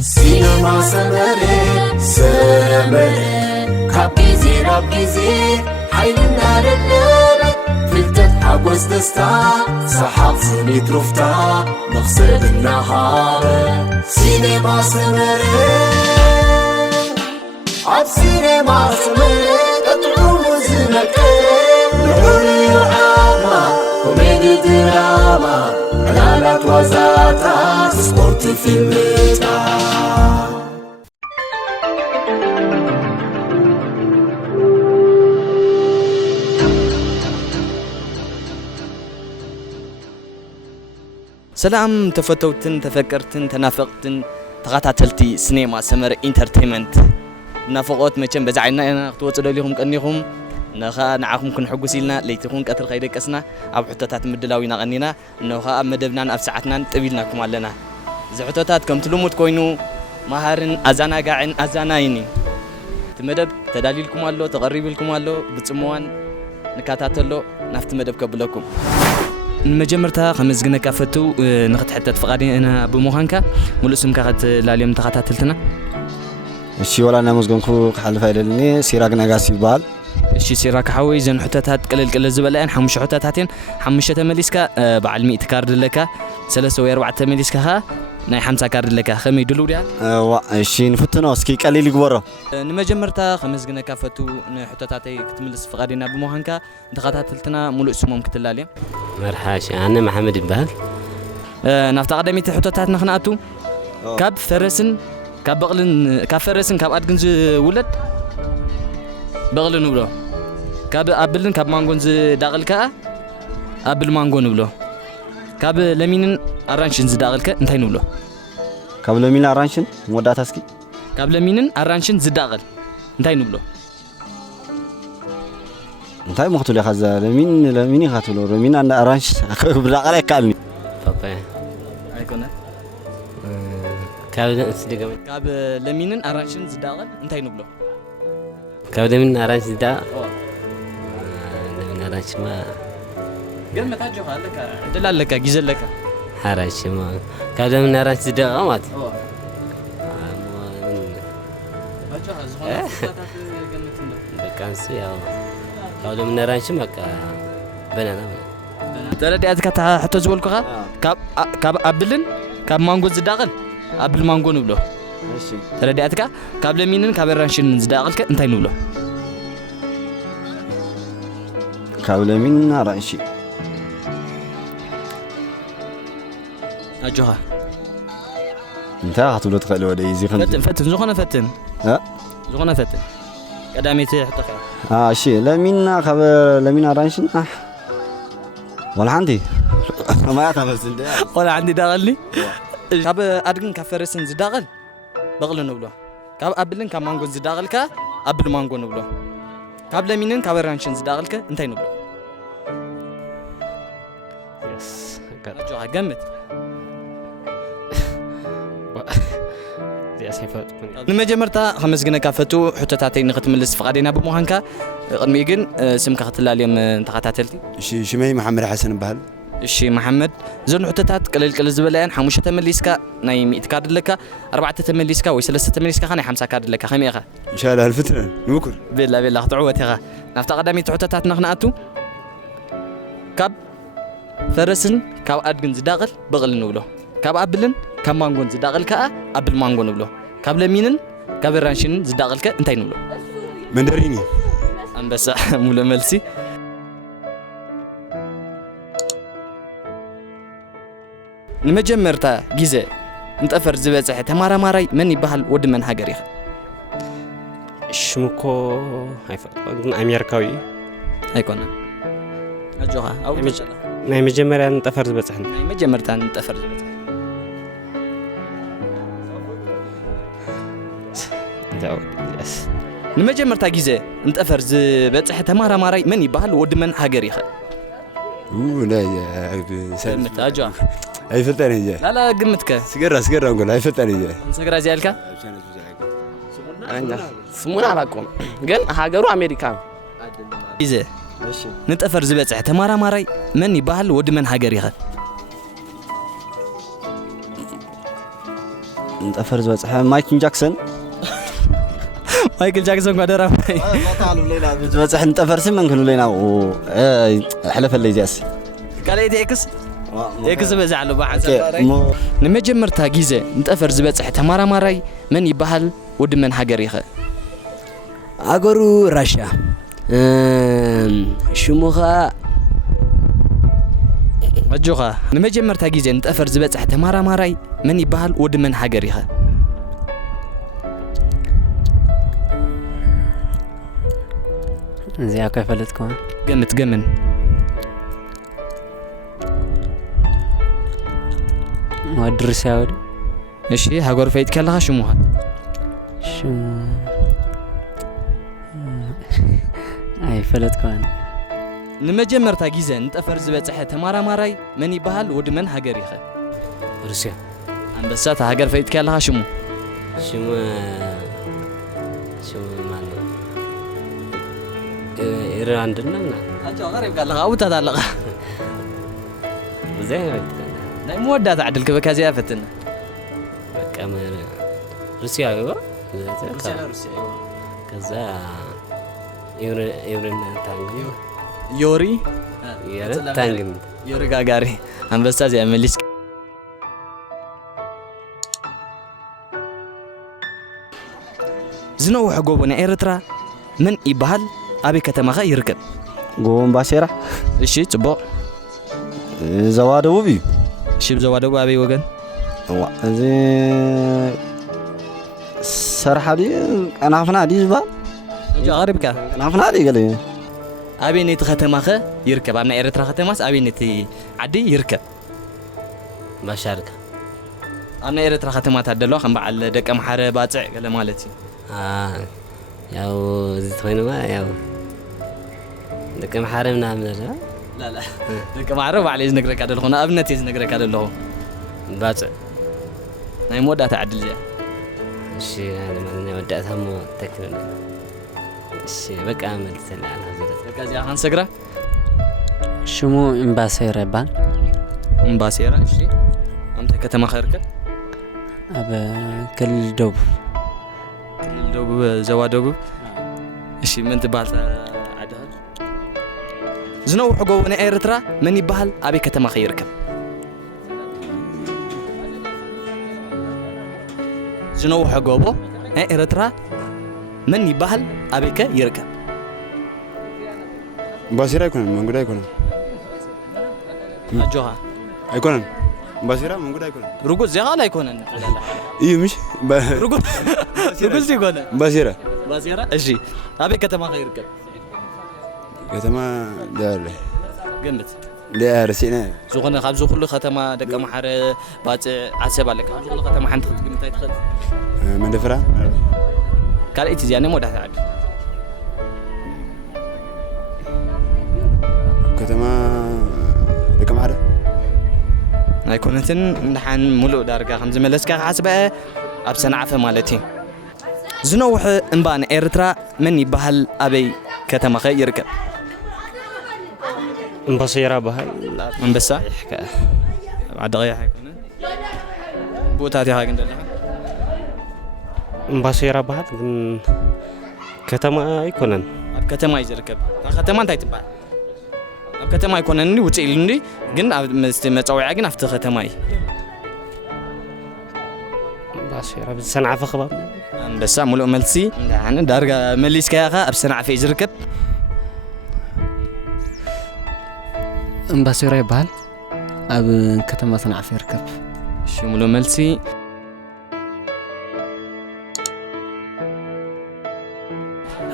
سينما سمرة كابيزي رابيزي حينا للنبت فلتت حبوز دستا سحاب سني تروفتا نخسر النهار سينما سمرة عب سينما سمرة تطلو مزنك نحوري وعاما كوميدي دراما حلالات وزاتا سبورت فيلمتا سلام تفتوتن تفكرتن تنافقتن تغاتاتلتي سينما سمر انترتينمنت نافقوت مچن بزعينا انا توصلوا لكم قنيكم نخا نعاكم كنحجس لنا ليتكون قتل خيدقسنا اب حتتات مدلاوينا قنينا نخا اب مدبنا اب ساعتنا طبيلناكم علينا زحتتات كم تلموت كوينو مهارن ازانا قاعن ازانايني تمدب تداليلكم الله تقريبلكم الله بصموان نكاتاتلو نفت مدب كبلكم المجمرتها خمس جنا كافتو نخت حتى تفقدين أنا بمهانكا ملصم كات لاليوم تقاتلتنا. الشيء ولا أنا مزجنكو حل فايلني سيراك نجاسي بال. الشيء سيراك حوي زين حتتات كل الزبالين حمش حتتاتين حمشة مليسكا بعلمي تكارد لك سلسة ويربعة مليسكا ها ناي حمسة كارد لك خمي دلوريا. الشيء نفتنا سكي قليل جبرة. المجمرتها خمس جنا كافتو حتتاتي كتملس فقدينا بمهانكا تقاتلتنا ملصمهم كتلاليم. مرحاش أنا محمد بال نفت قدمي تحطتات نخناتو كاب فرسن كاب بغلن كاب فرسن كاب أدجنز ولد بغلن وبلو كاب أبلن كاب مانجونز داخل كا أبل مانجون وبلو كاب لمينن أرانشنز داخل كا انتين وبلو كاب لمين أرانشن مودات اسكي كاب لمينن أرانشنز داخل انتين وبلو انتي مقتول يا خزا لمين خاتلو لمين أنا أرانش بلا قرية كالني بابا أيكونا كاب سدقة كاب لمينن أرانشنز داخل انتين وبلو كاب لمين أرانش دا لمين أرانش ما قل ما تاجوها لك دلال لك جيزل لك حراش ما كاب لمين أرانش دا غمات بكانسي يا كابو من رانش مكا بنانا تردي أذكر حتى زول كها كاب أبلن كاب مانجو زداقل أبل مانجو نبلو تردي أذكر كاب لمينن كاب رانشين زداقل كأنتين نبلو كاب لمين رانشي أجوها انت هتقول تقلوا ده يزي فتن زخنا فتن ها زخنا فتن قداميتي حتى شيء لمين أرانشن ولا عندي ما يعتبر زندة ولا عندي داغلني كاب أدقن كفرسن زداغل بغل نبلو كاب أبلن كاب مانجو زداغل كا أبل مانجو نبلو كاب لمينن كاب رانشن زداغل كا انتين نبلو يس جوها جمت نمجمرتا خمس جنا كافتو حتتاتي نختم الاستفقادينا بمهانكا قدمي جن سمك ختلا اليوم تقاتلتي شمي محمد حسن بهل الشي محمد زون حتتات قليل زبلان حموشة تمليسكا ناي 100 كارد لك 4 تمليسكا و 3 تمليسكا خاني 5 كارد لك خميخه ان شاء الله الفتره نوكر بالله قطعوت يا نفط قدامي حتتات نخناتو كاب فرسن كاب ادغن زداقل بغل نبلو كاب ابلن كاب مانغون زداقل كا ابل مانغو نبلو كاب لمينن كاب رانشين زداقل كا انتي نبلو مندريني أنبسا مولا ملسي نمجمرتا جيزة نتأفر زبازة تمارا ماراي من يبهل ود من هاجريخ شمكو هيفا أمريكاوي هيكونا أجوها أو ناي مجمرة نتأفر زبازة ناي مجمرتا نتأفر زبازة نمجمرتا جيزة نتأفر زبازة تمارا ماراي من يبهل ود من هاجريخ لا قمت أجوها أي فتاني جا لا قمتك سكرة نقول أي فتاني جا سكرة زيالك سمونا باكم جن هاجروا أمريكا إذا نتأفر زبازة تمارا ماراي من يبهل ود من هاجريخ نتأفر زبصح مايكل جاكسون مايكل جاكسون قدر قالوا لينا زبصح نتأفر سمن كانوا لينا حلف اللي جاس قال ايه اكس بزعلوا بعد نمجمرتا غيزه نتأفر زبصح تماراماراي من يبحال ود من هاجر يخ هاجرو راشا شموخا أجوها نمجمرتا غيزه نتأفر زبصح تماراماراي من يبحال ود من هاجر يخ زي كيف فلتكم جمن ما درس يا ولد እሺ هاجر فايت كلها شموها شو اي فلتكم نمجمرتا غيزه نتأفر زبصح تماراماراي من يبحال ود من هاجر يخ روسيا አንበሳት هاجر فايت كلها شمو ማለት ኢራን እንደና አጫው ጋር ይብቃል አውጣት አለቀ ዘይ ናይ መወዳት አድል ከበካዚያ ፈተና በቃ ሩሲያ ይዋ ከዛ የብረና ታንግ ዮሪ ታንግ ዮሪ ጋጋሪ አንበሳ ዚያ መልስ ዝነው ሕጎብና ኤርትራ ምን ይባሃል አቤ ከተማኸ ይርከብ ጎን ባሴራ እሺ ጽቦ ዘዋደው ቢ እሺ ዘዋደው አቤ ወገን እዚ ሰርሐዲ ቀናፍና ዲ ዝባ ጃሪብካ ቀናፍና ዲ ገለ አቤ ነቲ ከተማኸ ይርከብ አብና ኤርትራ ከተማስ አቤ ነቲ ዓዲ ይርከብ ባሻርካ አብና ኤርትራ ከተማ ታደሎ ከም በዓል ደቀ መሓረ ባጽዕ ገለ ማለት ያው እዚ ተይነማ ያው ደቀ መሓረ ምናምን لا ደቀ መሓረ ባዕለ ዝነግረካ ደልኹ ንኣብነት ዝነግረካ ደልኹ ባጽዕ ናይ መወዳእታ ዓድል እዚኣ እሺ ናይ መወዳእታ ሞ ተክለ እሺ በቃ መልሰላ በቃ እዚኣ ካንሰግራ ሽሙ እምባሴራ ይባል እምባሴራ እሺ ኣምታ ከተማ ኸርከብ ኣብ ክልል ደቡብ ደቡብ ዘዋ ደቡብ እሺ ምን ትባል ዓድኻ ዝነው ሕጎብ ናይ ኤርትራ ምን ይባሃል ኣበይ ከተማ ኸይርከብ ዝነው ሕጎብ ናይ ኤርትራ ምን ይባሃል ኣበይ ከ ይርከብ ባሲራ አይኮንም መንጉዳ አይኮንም አጆሃ አይኮንም ባሲራ መንጉዳ አይኮንም ሩጉዝ ዘጋላ አይኮነን እዩ ምሽ ሩጉዝ ይኮነ ባሲራ እሺ አበይ ከተማ ኸይርከብ ከተማ ዳር ገምት ዳር ሲና ዝኮነ ካብዚ ኩሉ ከተማ ደቀ መሓረ ባጽዕ ዓሰብ ኣለካ ካብዚ ኩሉ ከተማ ሓንቲ ክትግምት ኣይትኽእል መንደፈራ ካልእቲ እዚኣ ናይ መወዳእታ ዓዲ ከተማ ደቀ መሓረ ኣይኮነትን እንዳሓን ሙሉእ ዳርጋ ከም ዝመለስካ ሓስበ ኣብ ሰናዓፈ ማለት እዩ ዝነውሕ እምባ ናይ ኤርትራ ምን ይባሃል ኣበይ ከተማ ኸ ይርከብ እምባሴራ ባህል አንበሳ ዓዲ ቀይሕ ኣይኮነን ቦታት ይኻ ግን ደለኻ እምባሴራ ባህል ግን ከተማ አይኮነን ኣብ ከተማ እዩ ዝርከብ ከተማ እንታይ ትባሃል ኣብ ከተማ ኣይኮነን ውፅእ ኢሉ ግን ኣብ መፀውዒያ ግን ኣብቲ ከተማ እዩ እምባሴራ ብሰንዓፈ ከባቢ አንበሳ ሙሉእ መልሲ እንዳሓነ ዳርጋ መሊስካያኻ ኣብ ሰናዓፈ እዩ ዝርከብ እምባሴራ ይባል ኣብ ከተማ ሰናዓፈ ይርከብ እሺ ሙሉእ መልሲ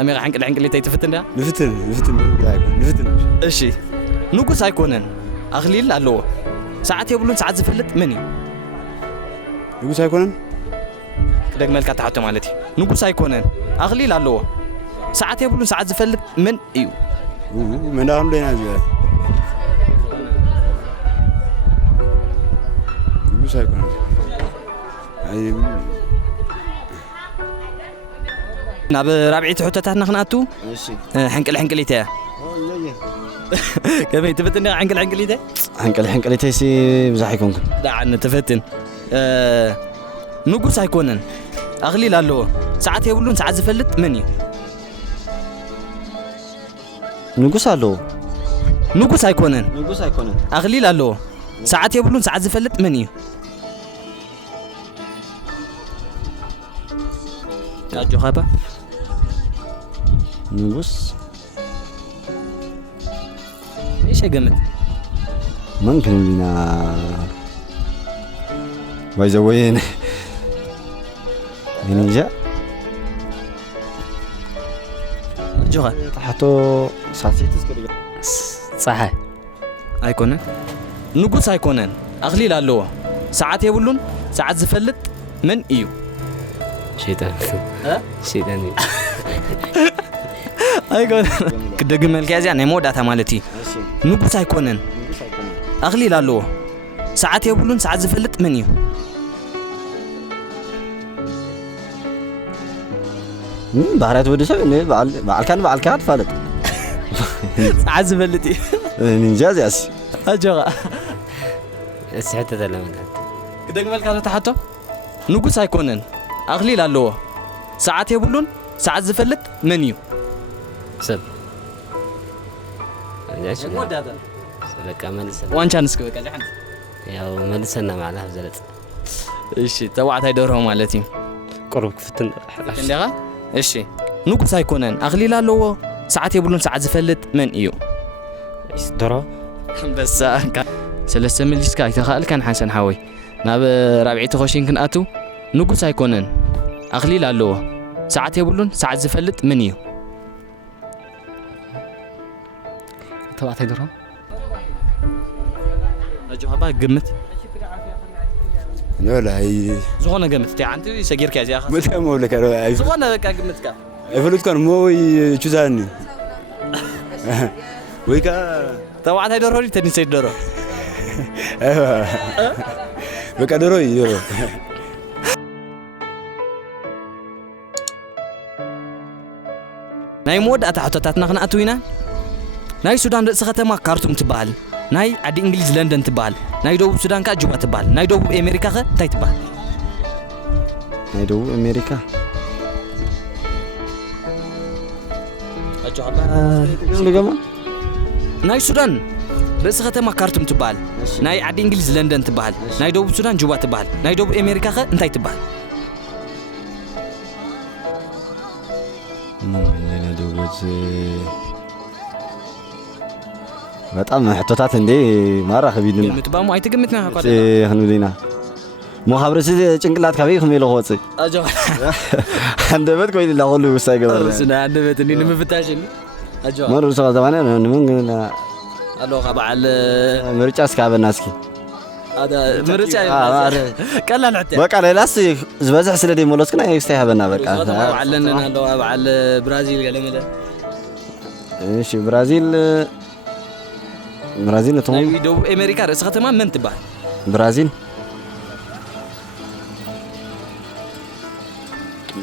ኣሜራ ሕንቅልሕንቅሊት ኣይትፍትን ዳ ንፍትን እሺ ንጉስ ኣይኮነን ኣኽሊል ኣለዎ ሰዓት የብሉን ሰዓት ዝፈልጥ ምን እዩ ንጉስ አይኮነን ክደግመልካ ተሓቶ ማለት እዩ ንጉስ ኣይኮነን ኣኽሊል ኣለዎ ሰዓት የብሉን ሰዓት ዝፈልጥ ምን እዩ መንዳም ለና ዘ ንጉስ አይኮነን አይ ናብ ራብዒት ሕቶታትና ክንኣቱ ሕንቅልሕንቅሊት እያ كمي تفتن عنقل عنقليته عنقل عنقليته سي بزح يكونكم دعنا تفتن ንጉስ ኣይኮነን ኣኽሊል ኣለዎ ሰዓት የብሉን ሰዓት ዝፈልጥ መን እዩ ንጉስ ኣለዎ ንጉስ ኣይኮነን ንጉስ ኣይኮነን ኣኽሊል ኣለዎ ሰዓት የብሉን ሰዓት ዝፈልጥ መን እዩ ካጆ ኻባ ንጉስ ايش قمت ممكن لنا وين من جاء جوغا تحتو ساعتي تذكر صح ኣይኮነን ንጉስ ኣይኮነን ኣኽሊል ኣለዎ ሰዓት የብሉን ሰዓት ዝፈልጥ መን እዩ شيطان شيطان ኣይኮነን ክደግም መልክያ እዚኣ ናይ መወዳእታ ማለት እዩ ንጉስ ኣይኮነን ኣኽሊል ኣለዎ ሰዓት የብሉን ሰዓት ዝፈልጥ መን እዩ ባህርያት ወዲ ሰብ በዓልካ ትፋለጥ ሰዓት ዝፈልጥ እዩ እንጃ እዚኣስ ኣጆኻ سحت تلمكات ክደግም መልክያ ተሓቶ ንጉስ ኣይኮነን ኣኽሊል ኣለዎ ሰዓት የብሉን ሰዓት ዝፈልጥ መን እዩ سب በቃ መልሰን ዋን ቻንስ በቃ ጃን ያው መልሰና ማለት ዘለጥ እሺ ተዋዕታይ ደርሆ ማለት እዩ ቁርብ ክፍትን እንደኻ እሺ ንጉስ ኣይኮነን ኣኽሊል ኣለዎ ሰዓት የብሉን ሰዓት ዝፈልጥ መን እዩ ድሮ በሳ ሰለስተ ምልስካ ኣይተኻእልካን ሓሰን ሓወይ ናብ ራብዒቲ ኾሽን ክንኣቱ ንጉስ ኣይኮነን ኣኽሊል ኣለዎ ሰዓት የብሉን ሰዓት ዝፈልጥ መን እዩ ተባዕታይ ድሮ ኣጆኻ ግምት ولا هي ዝኾነ ገምት እንታይ አንተ ሰጊርካ እዚኣ متى ما لك ዝኾነ በቃ ግምትካ يفلت كان مو يجوزاني ويكا ተባዕታይ ደርሆ ተንሰይ ደርሆ በቃ ደሮይ ደሮ ናይ መወዳእታ ሕቶታትና ክንኣቱ ኢና ናይ ሱዳን ርእሲ ከተማ ካርቱም ትበሃል ናይ ዓዲ እንግሊዝ ለንደን ትበሃል ናይ ደቡብ ሱዳን ካ ጁባ ትበሃል ናይ ደቡብ ኣሜሪካ ኸ እንታይ ትበሃል ናይ ደቡብ ኣሜሪካ ኣጆኻ ናይ ሱዳን ርእሲ ከተማ ካርቱም ትበሃል ናይ ዓዲ እንግሊዝ ለንደን ትበሃል ናይ ደቡብ ሱዳን ጁባ ትበሃል ናይ ደቡብ ኣሜሪካ ኸ እንታይ ትበሃል ናይ ደቡብ በጣም ሕቶታት እንዴ ማራ ከቢድና ምትባሙ ኣይትግምትና ኳ ክንብልና መኻብረሲ ጭንቅላት ካበይ ከመይ ለኸወፅ ኣጆኻ አንደበት ኮይል ላኸሉ ውሳይ ገበር ስና አንደበት እኒ ንምፍታሽኒ ኣጆኻ መርሱ ከተማና ንምን ኣሎኻ በዓል ምርጫ እስካበና እስኪ ምርጫ ቀላል ሕተ በቃ ሌላስ ዝበዝሕ ስለ ደይመለስክና ይስታይ ሃበና በቃ በዓል ኣለዋ በዓል ብራዚል ገለመለ እሺ ብራዚል ነቶም ናይ ደቡብ ኣሜሪካ ርእሲ ከተማ መን ትበሃል ብራዚል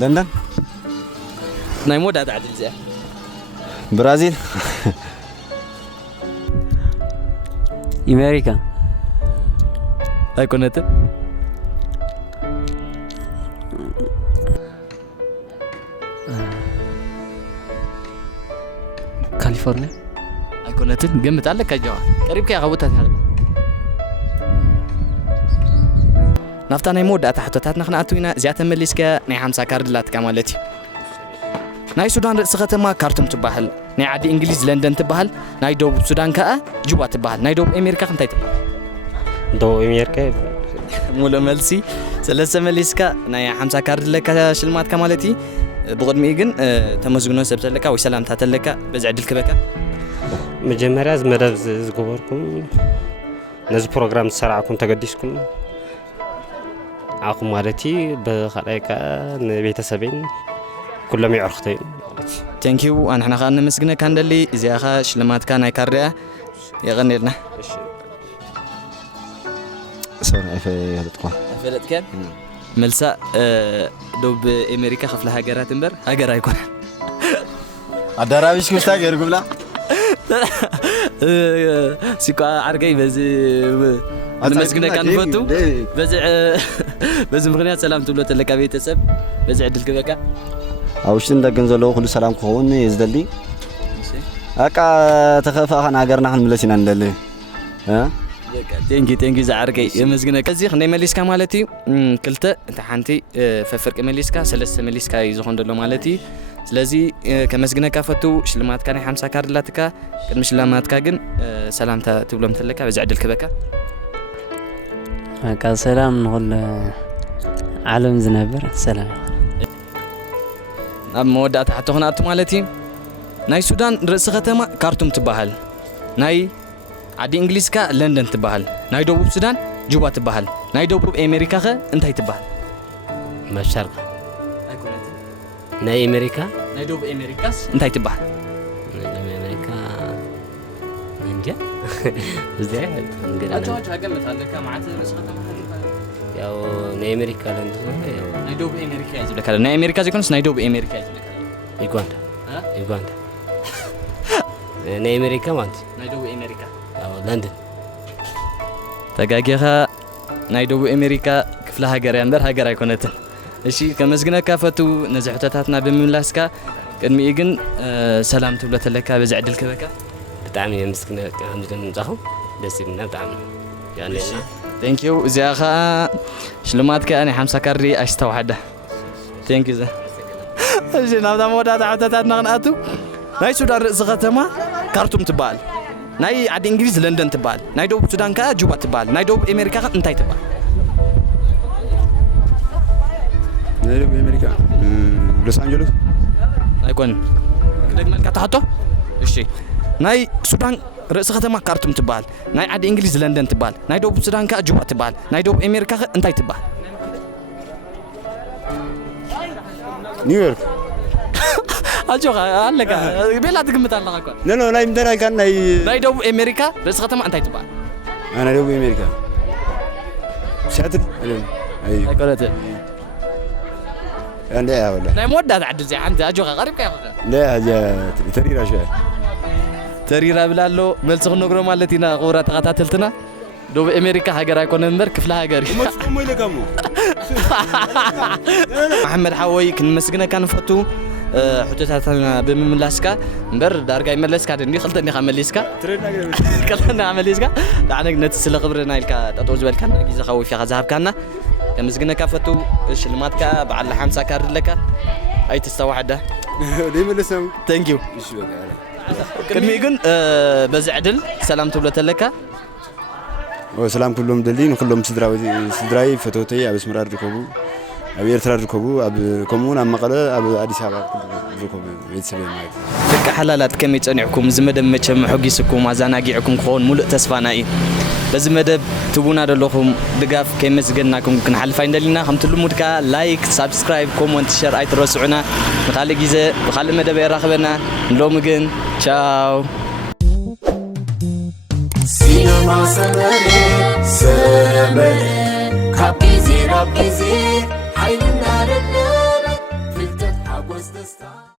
ለንደን ናይ መወዳእታ ዓድል እዚኣ ብራዚል ኣሜሪካ ኣይኮነትን ካሊፎርኒያ ኣይኮነትን ገምት ኣለካ ጀዋ ቀሪብካ ኢኻ ቦታት ኢኻ ናፍታ ናይ መወዳእታ ሕቶታትና ክንኣቱ ኢና እዚኣ ተመሊስከ ናይ 50 ካርድ ላትካ ማለት እዩ ናይ ሱዳን ርእሲ ከተማ ካርቱም ትበሃል ናይ ዓዲ እንግሊዝ ለንደን ትበሃል ናይ ደቡብ ሱዳን ከዓ ጁባ ትበሃል ናይ ደቡብ ኣሜሪካ እንታይ ትበሃል ደቡብ ኣሜሪካ ሙሉእ መልሲ ሰለስተ መሊስካ ናይ 50 ካርድ ለካ ሽልማትካ ማለት እዩ ብቅድሚኡ ግን ተመስግኖ ሰብ ተለካ ወይ ሰላምታ ተለካ በዚ ዕድል ክበካ መጀመርያ ዝመደብ ዝገበርኩም ነዚ ፕሮግራም ዝሰራዕኩም ተገዲስኩም አኹም ማለቲ በኻላይካ ንቤተሰቤን ኩሎም ይዕርኽተዩ ቴንክ ዩ አንሕና ኸ ነመስግነካ እንደሊ እዚኣኻ ሽልማትካ ናይ ካርድያ የቐኒልና ሰው አይፈለጥኳ ፈለጥከን መልሳ ደቡብ ኣሜሪካ ክፍለ ሃገራት እምበር ሃገር ኣይኮነን አዳራቢሽ ክስታ ገርጉምላ ሲኳ ዓርገይ በዚ ንመስግነካ ንፈቱ በዚ ምክንያት ሰላም ትብሎ ተለካ ቤተሰብ በዚ ዕድል ክበካ ኣብ ውሽጢ እንደገን ዘለዎ ኩሉ ሰላም ክኸውን እየ ዝደሊ ኣቃ ተኸፋእኻ ንሃገርና ክንምለስ ኢና ንደሊ ቴንኪ ዝዓርገይ የመስግነካ እዚ ክንደይ መሊስካ ማለት እዩ ክልተ እቲ ሓንቲ ፈፍርቂ መሊስካ ሰለስተ መሊስካ እዩ ዝኾን ዘሎ ማለት እዩ ስለዚ ከመስግነካ ፈቱ ሽልማትካ ናይ 50 ካርድ ላትካ ቅድሚ ሽልማትካ ግን ሰላምታ ትብሎም ተለካ በዚ ዕድል ክበካ በቃ ሰላም ንኹል ዓለም ዝነብር ሰላም ኣብ መወዳእታ ሕቶ ክነኣቱ ማለት እዩ ናይ ሱዳን ርእሲ ከተማ ካርቱም ትበሃል ናይ ዓዲ እንግሊዝካ ለንደን ትበሃል ናይ ደቡብ ሱዳን ጁባ ትበሃል ናይ ደቡብ ኣሜሪካ ኸ እንታይ ትበሃል መሻርቃ ናይ ኣሜሪካ ናይ ደቡብ ኣሜሪካስ እንታይ ትበሃል ናይ ኣሜሪካ እንጃ እዚያ እንግዲህ ኣጆች አገመት አለካ ማዓት ርእሲ ከተማ ያው ናይ ኣሜሪካ ለንደን ናይ ደቡብ ኣሜሪካ ይዝብለካ ናይ ኣሜሪካ ዘይኮንስ ናይ ደቡብ ኣሜሪካ ይዝብለካ ዩጋንዳ ናይ ኣሜሪካ ማለት ናይ ደቡብ ኣሜሪካ ያው ለንደን ተጋጊኻ ናይ ደቡብ ኣሜሪካ ክፍለ ሃገር እምበር ሃገር ኣይኮነትን እሺ ከመስግነካ ፈቱ ነዚ ሕቶታትና ብምምላስካ ቅድሚኡ ግን ሰላም ትብሎ ተለካ በዚ ዕድል ክበካ ብጣዕሚ የመስግነካ ከምዝደን ንጻኹም ደስ ይብልና ብጣዕሚ ያለና ቴንክ ዩ እዚኣ ኸ ሽልማትካ ናይ 50 ካርዲ ኣሽተዋሕዳ ቴንክ ዩ እሺ ናብታ መወዳእታ ሕቶታትና ክንኣቱ ናይ ሱዳን ርእሲ ከተማ ካርቱም ትበሃል ናይ ዓዲ እንግሊዝ ለንደን ትበሃል ናይ ደቡብ ሱዳን ከዓ ጁባ ትበሃል ናይ ደቡብ ኣሜሪካ ኸ እንታይ ትበሃል ናይ ደቡብ ኣሜሪካ ሎስ አንጀለስ ኣይኮን ደግመልካ ተሓቶ እሺ ናይ ሱዳን ርእሲ ከተማ ካርቱም ትበሃል ናይ ዓዲ እንግሊዝ ለንደን ትበሃል ናይ ደቡብ ሱዳን ከዓ ጁባ ትበሃል ናይ ደቡብ ኣሜሪካ ኸ እንታይ ትበሃል ኒውዮርክ አጆኻ አለካ ቤላ ትግምት ኣለካ እኮ ኖ ናይ ምንተራ ካን ናይ ደቡብ ኣሜሪካ ርእሲ ከተማ እንታይ ትበሃል ናይ ደቡብ ኣሜሪካ ሲያትል ኣይኮነተ እንዴ ያወላ ናይ መወዳእታ ዕድል እዚኣ ሓንቲ አጆኻ ቀሪብካ ይኸ ላ ሀጃ ተሪራ ሸ ተሪራ ብላሎ መልሲ ክንነግሮ ማለት ኢና ቁራ ተኸታተልትና ደቡብ ኣሜሪካ ሃገር ኣይኮነን እምበር ክፍለ ሃገር እዩ መሐመድ ሓወይ ክንመስግነካ ንፈቱ ሕቶታትና ብምምላስካ እምበር ዳርጋ ይመለስካ ድኒ ክልተ ኒኻ መሊስካ ክልተና መሊስካ ዳዕነግ ነቲ ስለ ክብርና ኢልካ ጠጠው ዝበልካና ግዜ ኸዊፍካ ዝሃብካና ከምዝግነካ ፈቱ ሽልማትካ በዓል 50 ካርድ ለካ ኣይትስተዋሕዳ ደይመለሰም ቴንክ ዩ ቅድሚኡ ግን በዚ ዕድል ሰላም ትብሎ ተለካ ሰላም ኩሎም ደሊ ንኩሎም ስድራይ ፈተውተይ ኣብ ኣስመራ ዝርከቡ ኣብ ኤርትራ ዝርከቡ ኣብ ከምኡውን ኣብ መቐለ ኣብ ኣዲስ ኣበባ ዝርከቡ ቤተሰበይ ማለት ደቂ ሓላላት ከመይ ፀኒዕኩም እዚ መደብ መቸም ሕጊስኩም ኣዘናጊዕኩም ክኸውን ሙሉእ ተስፋና እዩ በዚ መደብ ትቡና ዘለኹም ድጋፍ ከይመስገናኩም ክንሓልፋ እንደሊና ከምቲ ልሙድካ ላይክ ሳብስክራይብ ኮመንት ሸር ኣይትረስዑና ንኻልእ ግዜ ብኻልእ መደብ የራኽበና ንሎሚ ግን ቻው ሲነማ ሰመሬ ካብ ጊዜ ናብ ጊዜ ሓይልና ደደበ ፍልጠት ሓጎስ ደስታ